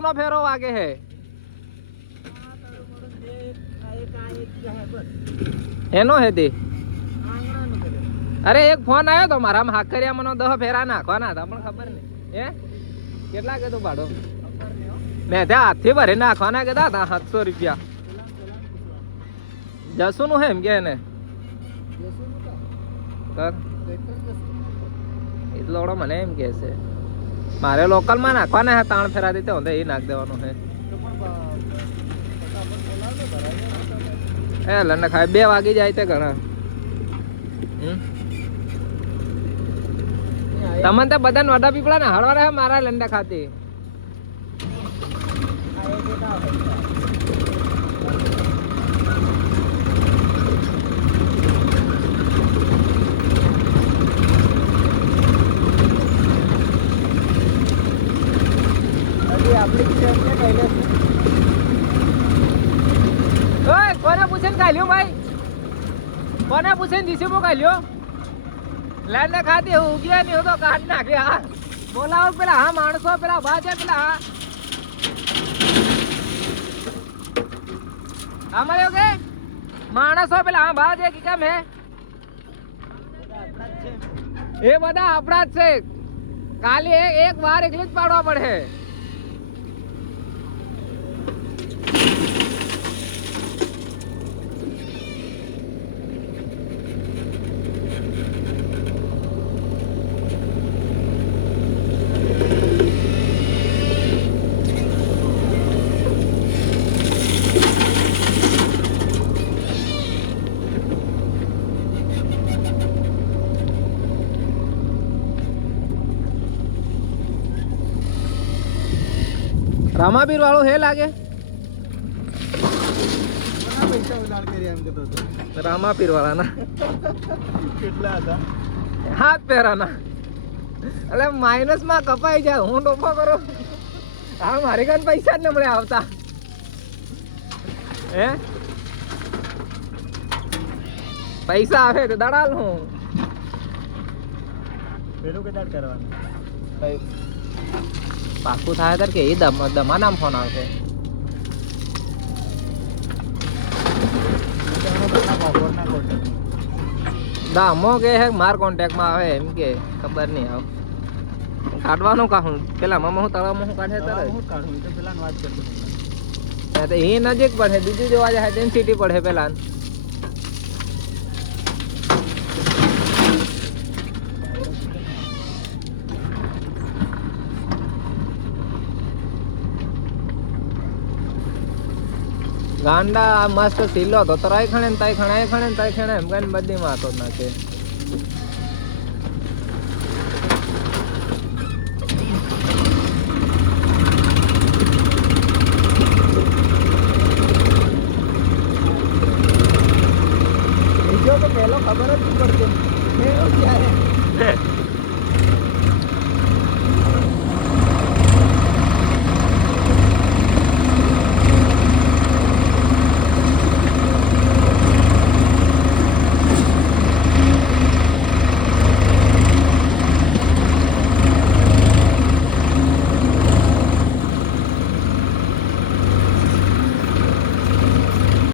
નો ફેરો વાગે હે એનો હે તે અરે એક ફોન આવ્યો તો મારા હાકરિયા મનો દહ ફેરા નાખવાના હતા પણ ખબર નહીં હે કેટલા કીધું ભાડો મેં ત્યાં હાથથી ભરી નાખવાના કીધા હતા સાતસો રૂપિયા જસુ નું હે એમ કે એને એટલો મને એમ કે છે મારે લોકલમાં નાખવાના હે તાણ ફેરાથી તો એ નાખ દેવાનું હે એ લંડા ખાય, બે વાગી જાય તે ઘણા. તમને તો બધા નોડા પીપળા ને હળવા હે મારા લંડા ખાતી. ઓય, કોને પૂછે ને કાલ્યો ભાઈ? કોને પૂછે ને દીસે મો કાલ્યો? લેન્ડ ખાતી ઉગ્યા નહીં તો કાઢ નાખે, હા. બોલાવો પેલા, હા, માણસો, પેલા ભા છે, પેલા, હા. અમારે કે? માણસો, પેલા, હા ભા છે કે કેમ હે એ બધા આપણા જ છે. કાલે એક વાર એકલી જ પાડવા પડે. રામાબીર વાળો હે લાગે? એમ કહેતો હતો કેટલા હતા હાથ પહેરાના. એટલે માઇનસમાં કપાઈ જાય, હું ડોફો કરો. હા મારે કાન પૈસા જ નમળે મળે આવતા. હે? પૈસા આવે તો દડાલ હું. પેલું કે દાડ કરવાનું? પાકું થાય ત્યારે કે એ દમ દમાનામ ફોન આવશે. દામો કે હે માર કોન્ટેક્ટમાં આવે એમ કે ખબર નહીં આવ. કાઢવાનું કાહું પેલા મામા હું તળાવમાં હું કાઢે તરત? હું કાઢું એ તો પેલા વાત કરતો એ નજીક પડે બીજું જોવા જાય ડેન્સિટી પડે પેલા ગાંડા આ મસ્ત સિલ્લો તો રાઈ ખણે તાઈ ખણાય ખણે તાઈ ખણે એમ કઈ બધી માતો નાખે. ખબર જ પડતી.